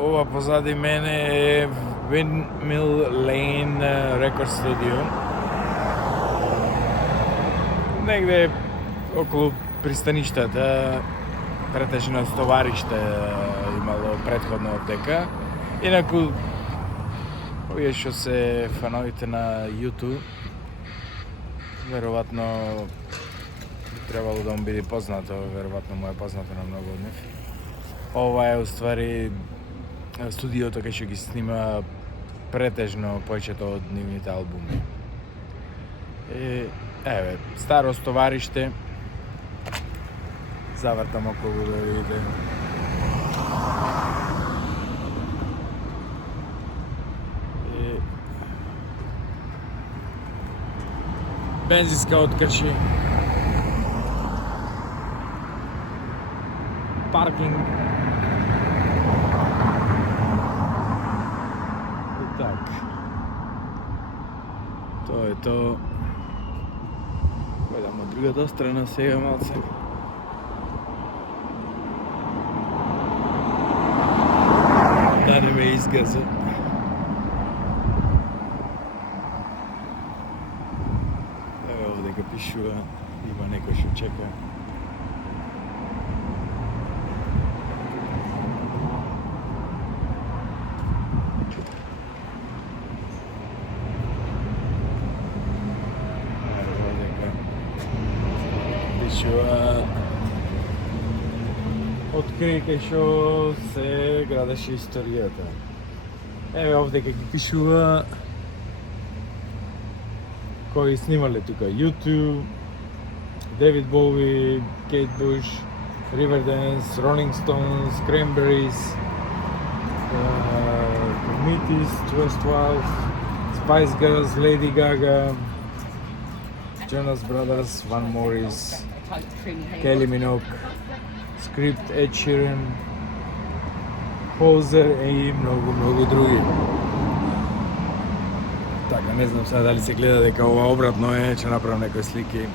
ова позади мене е Windmill Lane Record Studio. Негде околу пристаништата, претежно стовариште имало претходно овдека. Инаку, овие што се фановите на YouTube, веројатно требало да му биде познато, веројатно му е познато на многу од нив. Ова е уствари студиото кај што ги снима претежно повеќето од нивните албуми. Еве, старо стовариште. Завртам околу да видите. Бензинска открши. Паркинг. И так. Тоа е тоа. Гледам од другата страна сега малце. Да не ме изгаза. Еве овде пишува, има некој што чека. Откри кај што се градеше историјата. Еве овде кај ги пишува кои снимале тука YouTube, David Bowie, Kate Bush, Riverdance, Rolling Stones, Cranberries, Prometheus, 12, Spice Girls, Lady Gaga, Jonas Brothers, Van Morris, Kylie Minogue, Script, Ed Sheeran, Poser и многу други. Така, не знам сега дали се гледа дека ова обратно е, ќе направам некои слики.